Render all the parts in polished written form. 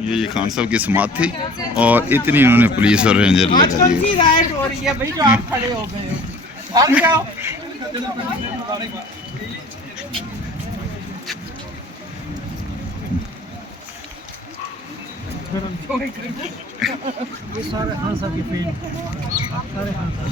ये खान साहब की समात थी और इतनी इन्होंने पुलिस और रेंजर लगा दी। राइट हो रही है भाई, जो आप खड़े हो गए हो, भाग जाओ। ये सारे खान साहब की फिल्म, सारे खान साहब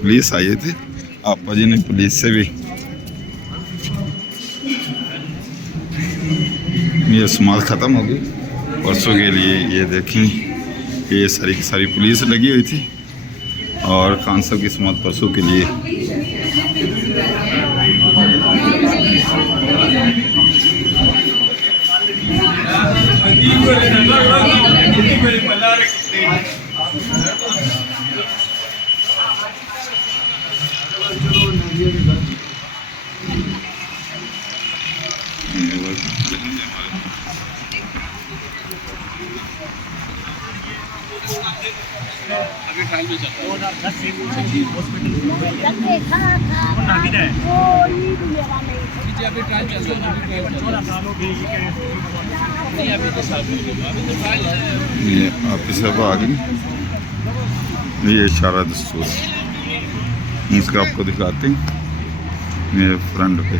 पुलिस आए थे आपा जी ने, पुलिस से भी ये समाज ख़त्म हो गई परसों के लिए। ये देखें, ये सारी की सारी पुलिस लगी हुई थी और खान साहब की समात परसों के लिए। अभी ट्रायल में चल रहा है। ये ऑफिसर आ गई, ये इशारा दस्तूर इसका आपको दिखाते हैं। ये फ्रंट पे